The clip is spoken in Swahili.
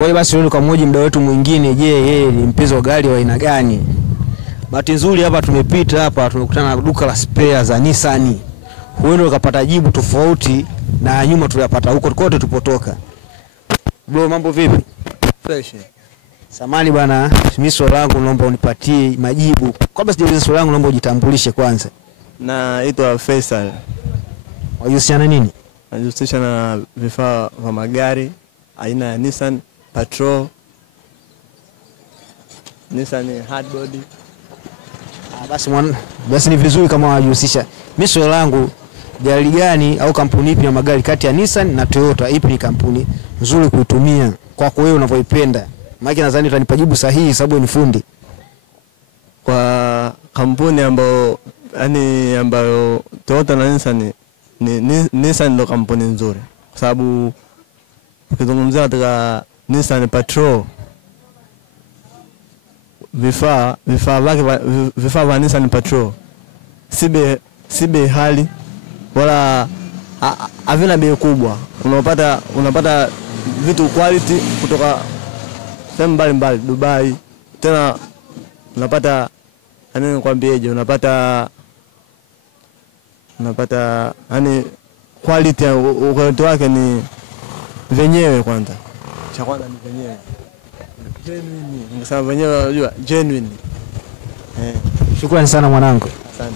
Kwa hiyo basi leo kamhoji mda wetu mwingine, je, yeye ni mpenzi wa gari wa aina gani? Bahati nzuri hapa tumepita hapa tumekutana na duka la spare za Nissan. Huenda ukapata jibu tofauti na nyuma tuliyapata huko kote tupotoka. Bro, mambo vipi? Fresh. Samani bwana, mimi swali langu naomba unipatie majibu. Kabla sijauliza swali langu naomba ujitambulishe kwanza. Naitwa Faisal. Wajusiana nini? Najihusisha na vifaa vya magari aina ya Nissan Patrol, Nissan Hardbody. Basi ni vizuri kama wajihusisha. Mimi swali langu, gari gani au kampuni ipi ya magari kati ya Nissan na Toyota, ipi ni kampuni nzuri kuitumia kwako wewe unavyoipenda? Maana nadhani utanipa jibu sahihi sababu ni fundi. Kwa kampuni ambayo Toyota na Nissan Nissan ndo kampuni nzuri. Kwa sababu ukizungumzia katika Nissan Patrol vifaa vya Nissan Patrol sibe hali wala havina bei kubwa. Unapata vitu quality kutoka sehemu mbalimbali Dubai. Tena unapata nikwambieje, unapata quality wake ni venyewe kwanza. Cha kwanza ni venyewe. Genuine. Ningesema venyewe unajua genuine. Shukrani sana mwanangu. Asante.